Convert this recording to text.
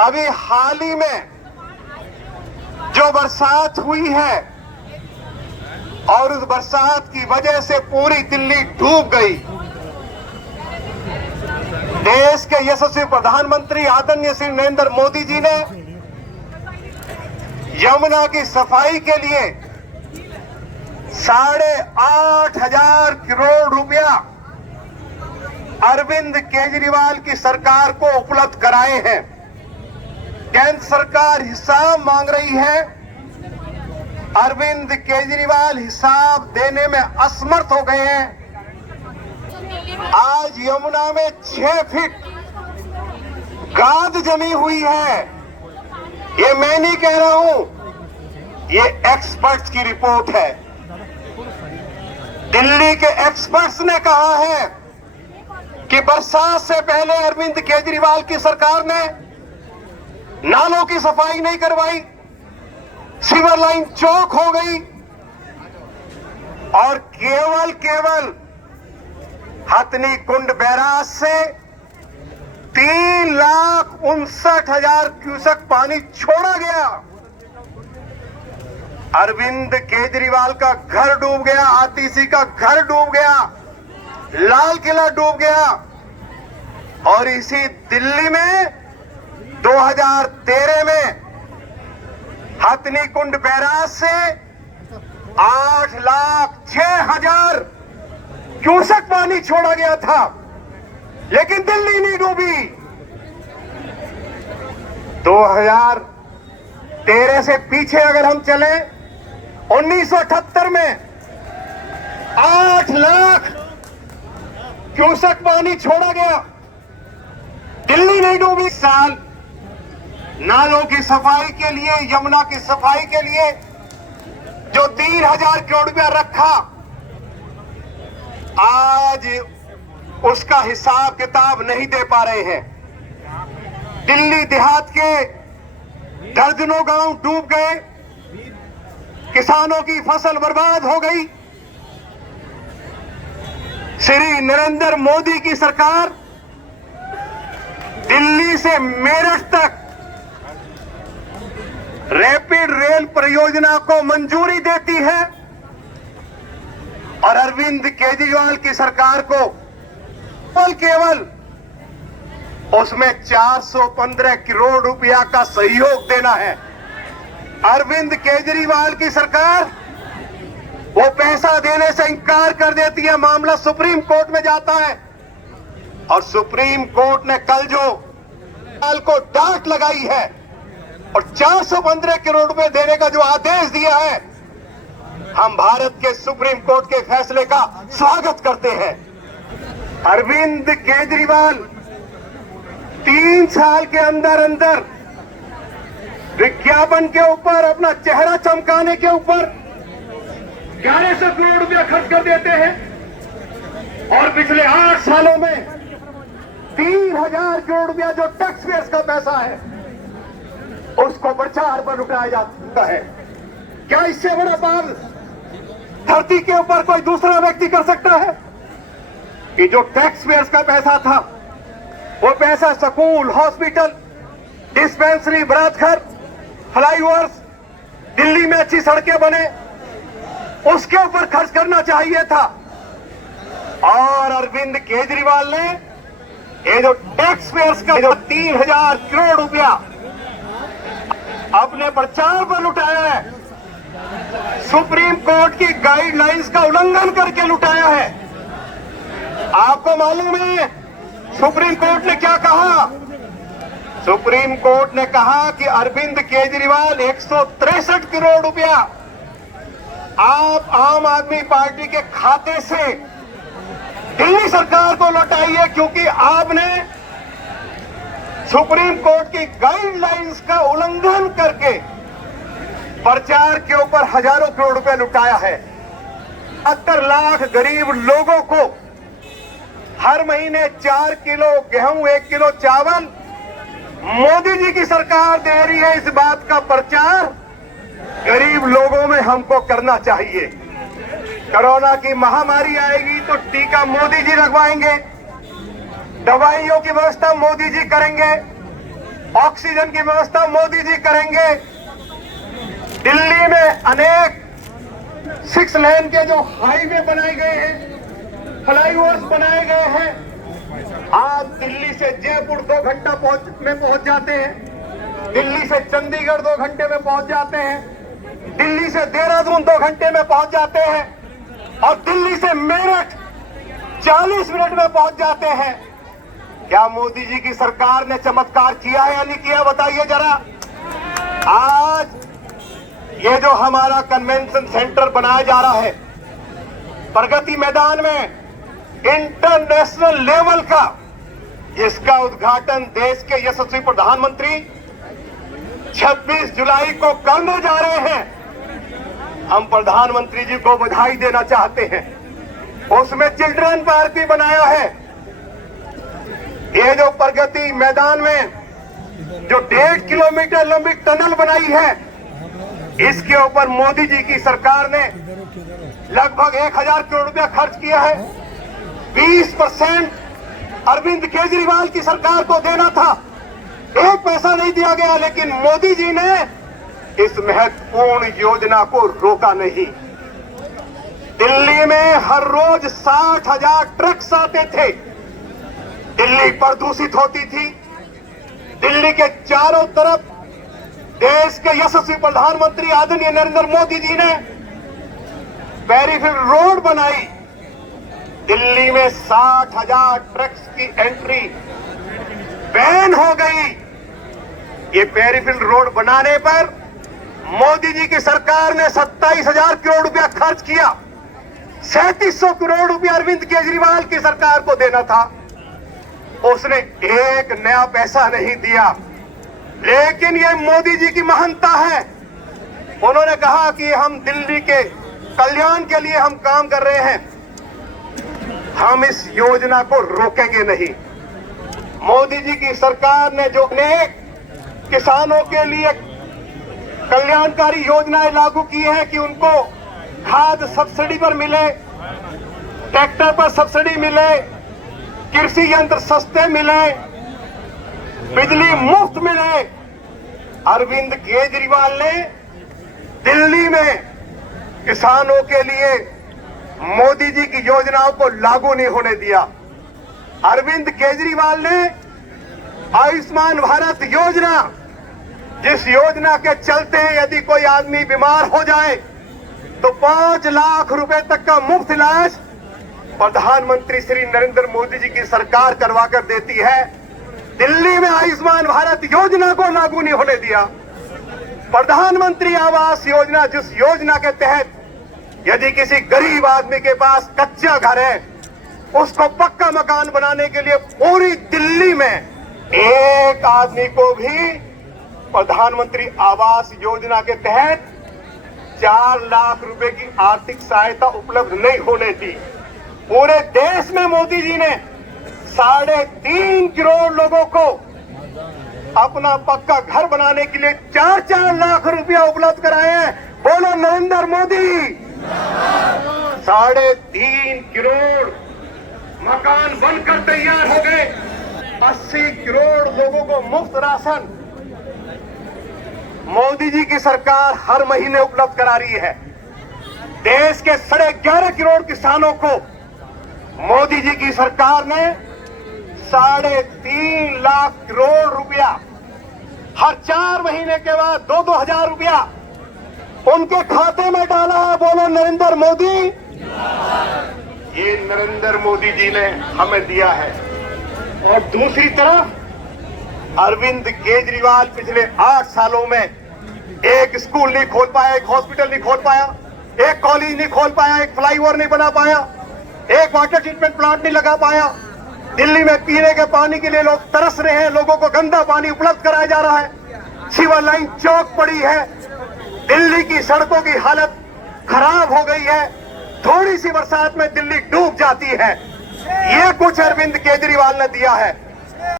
अभी हाल ही में जो बरसात हुई है और उस बरसात की वजह से पूरी दिल्ली डूब गई। देश के यशस्वी प्रधानमंत्री आदरणीय श्री नरेंद्र मोदी जी ने यमुना की सफाई के लिए 8,500 करोड़ रुपया अरविंद केजरीवाल की सरकार को उपलब्ध कराए हैं। केंद्र सरकार हिसाब मांग रही है, अरविंद केजरीवाल हिसाब देने में असमर्थ हो गए हैं। आज यमुना में 6 फीट गाद जमी हुई है। ये मैं नहीं कह रहा हूं, ये एक्सपर्ट्स की रिपोर्ट है। दिल्ली के एक्सपर्ट्स ने कहा है कि बरसात से पहले अरविंद केजरीवाल की सरकार ने नालों की सफाई नहीं करवाई, सीवर लाइन चौक हो गई और केवल हथनी कुंड बैराज से 3,59,000 क्यूसेक पानी छोड़ा गया। अरविंद केजरीवाल का घर डूब गया, आतिशी का घर डूब गया, लाल किला डूब गया। और इसी दिल्ली में 2013 में हथनी कुंड बैराज से 8,06,000 क्यूसेक पानी छोड़ा गया था, लेकिन दिल्ली नहीं डूबी। 2013 से पीछे अगर हम चले, 1978 में 8 लाख क्यूसेक पानी छोड़ा गया, दिल्ली नहीं डूबी। इस साल नालों की सफाई के लिए, यमुना की सफाई के लिए जो 3,000 करोड़ रुपया रखा, आज उसका हिसाब किताब नहीं दे पा रहे हैं। दिल्ली देहात के दर्जनों गांव डूब गए, किसानों की फसल बर्बाद हो गई। श्री नरेंद्र मोदी की सरकार दिल्ली से मेरठ तक रैपिड रेल परियोजना को मंजूरी देती है और अरविंद केजरीवाल की सरकार को केवल उसमें 415 करोड़ रुपया का सहयोग देना है। अरविंद केजरीवाल की सरकार वो पैसा देने से इंकार कर देती है, मामला सुप्रीम कोर्ट में जाता है और सुप्रीम कोर्ट ने कल जो को डांट लगाई है और 415 करोड़ रुपए देने का जो आदेश दिया है, हम भारत के सुप्रीम कोर्ट के फैसले का स्वागत करते हैं। अरविंद केजरीवाल 3 साल के अंदर विज्ञापन के ऊपर, अपना चेहरा चमकाने के ऊपर 1100 करोड़ रुपया खर्च कर देते हैं और पिछले 8 सालों में 3,000 करोड़ रुपया जो टैक्स पेयर्स का पैसा है उसको प्रचार पर लुटाया जाता है। क्या इससे बड़ा पाप धरती के ऊपर कोई दूसरा व्यक्ति कर सकता है? कि जो टैक्स पेयर्स का पैसा था, वो पैसा स्कूल, हॉस्पिटल, डिस्पेंसरी, बरातघर, फ्लाईओवर्स, दिल्ली में अच्छी सड़कें बने, उसके ऊपर खर्च करना चाहिए था। और अरविंद केजरीवाल ने ये जो टैक्स पेयर्स का जो 3,000 करोड़ रुपया अपने प्रचार पर लुटाया है, सुप्रीम कोर्ट की गाइडलाइंस का उल्लंघन करके लुटाया है। आपको मालूम है सुप्रीम कोर्ट ने क्या कहा? सुप्रीम कोर्ट ने कहा कि अरविंद केजरीवाल 163 करोड़ रुपया आप आम आदमी पार्टी के खाते से दिल्ली सरकार को लौटाइए, क्योंकि आपने सुप्रीम कोर्ट की गाइडलाइंस का उल्लंघन करके प्रचार के ऊपर हजारों करोड़ रुपए लुटाया है। 70 लाख गरीब लोगों को हर महीने 4 किलो गेहूं, 1 किलो चावल मोदी जी की सरकार दे रही है। इस बात का प्रचार गरीब लोगों में हमको करना चाहिए। कोरोना की महामारी आएगी तो टीका मोदी जी लगवाएंगे, दवाइयों की व्यवस्था मोदी जी करेंगे, ऑक्सीजन की व्यवस्था मोदी जी करेंगे। दिल्ली में अनेक 6 लेन के जो हाईवे बनाए गए हैं, फ्लाईओवर्स बनाए गए हैं, आज दिल्ली से जयपुर 2 घंटा में पहुंच जाते हैं, दिल्ली से चंडीगढ़ 2 घंटे में पहुंच जाते हैं, दिल्ली से देहरादून 2 घंटे में पहुंच जाते हैं, और दिल्ली से मेरठ 40 मिनट में पहुंच जाते हैं। क्या मोदी जी की सरकार ने चमत्कार किया है या नहीं किया, बताइए जरा। आज ये जो हमारा कन्वेंशन सेंटर बनाया जा रहा है प्रगति मैदान में, इंटरनेशनल लेवल का, इसका उद्घाटन देश के यशस्वी प्रधानमंत्री 26 जुलाई को करने जा रहे हैं। हम प्रधानमंत्री जी को बधाई देना चाहते हैं। उसमें चिल्ड्रन पार्क भी बनाया है। ये जो प्रगति मैदान में जो 1.5 किलोमीटर लंबी टनल बनाई है, इसके ऊपर मोदी जी की सरकार ने लगभग 1000 करोड़ रुपया खर्च किया है। 20% अरविंद केजरीवाल की सरकार को देना था, 1 पैसा नहीं दिया गया, लेकिन मोदी जी ने इस महत्वपूर्ण योजना को रोका नहीं। दिल्ली में हर रोज 60,000 ट्रक्स आते थे। दिल्ली प्रदूषित होती थी। दिल्ली के चारों तरफ देश के यशस्वी प्रधानमंत्री आदरणीय नरेंद्र मोदी जी ने पेरिफेरल रोड बनाई। दिल्ली में 60,000 ट्रक्स की एंट्री बैन हो गई। ये पेरिफेरल रोड बनाने पर मोदी जी की सरकार ने 27,000 करोड़ रुपया खर्च किया। 3700 करोड़ रुपया अरविंद केजरीवाल की सरकार को देना था, उसने 1 नया पैसा नहीं दिया। लेकिन ये मोदी जी की महानता है। उन्होंने कहा कि हम दिल्ली के कल्याण के लिए हम काम कर रहे हैं, हम इस योजना को रोकेंगे नहीं। मोदी जी की सरकार ने जो अनेक किसानों के लिए कल्याणकारी योजनाएं लागू की हैं कि उनको खाद सब्सिडी पर मिले, ट्रैक्टर पर सब्सिडी मिले, कृषि यंत्र सस्ते मिले, बिजली मुफ्त मिले, अरविंद केजरीवाल ने दिल्ली में किसानों के लिए मोदी जी की योजनाओं को लागू नहीं होने दिया। अरविंद केजरीवाल ने आयुष्मान भारत योजना, जिस योजना के चलते यदि कोई आदमी बीमार हो जाए तो 5 लाख रुपए तक का मुफ्त इलाज प्रधानमंत्री श्री नरेंद्र मोदी जी की सरकार करवा कर देती है। दिल्ली में आयुष्मान भारत योजना को लागू नहीं होने दिया। प्रधानमंत्री आवास योजना, जिस योजना के तहत यदि किसी गरीब आदमी के पास कच्चा घर है, उसको पक्का मकान बनाने के लिए पूरी दिल्ली में एक आदमी को भी प्रधानमंत्री आवास योजना के तहत 4 लाख रुपए की आर्थिक सहायता उपलब्ध नहीं होने दी। पूरे देश में मोदी जी ने 3.5 करोड़ लोगों को अपना पक्का घर बनाने के लिए 4-4 लाख रुपया उपलब्ध कराए हैं। बोलो नरेंद्र मोदी। 3.5 करोड़ मकान बनकर तैयार हो गए। 80 करोड़ लोगों को मुफ्त राशन मोदी जी की सरकार हर महीने उपलब्ध करा रही है। देश के 11.5 करोड़ किसानों को मोदी जी की सरकार ने 3.5 लाख करोड़ रुपया हर 4 महीने के बाद 2-2 हजार रुपया उनके खाते में डाला है। बोलो नरेंद्र मोदी। ये नरेंद्र मोदी जी ने हमें दिया है। और दूसरी तरफ अरविंद केजरीवाल पिछले 8 सालों में एक स्कूल नहीं खोल पाया, एक हॉस्पिटल नहीं खोल पाया, एक कॉलेज नहीं खोल पाया, एक फ्लाईओवर नहीं बना पाया, एक वाटर ट्रीटमेंट प्लांट नहीं लगा पाया। दिल्ली में पीने के पानी के लिए लोग तरस रहे हैं, लोगों को गंदा पानी उपलब्ध कराया जा रहा है। सिवर लाइन चौक पड़ी है। दिल्ली की सड़कों की हालत खराब हो गई है। थोड़ी सी बरसात में दिल्ली डूब जाती है। ये कुछ अरविंद केजरीवाल ने दिया है।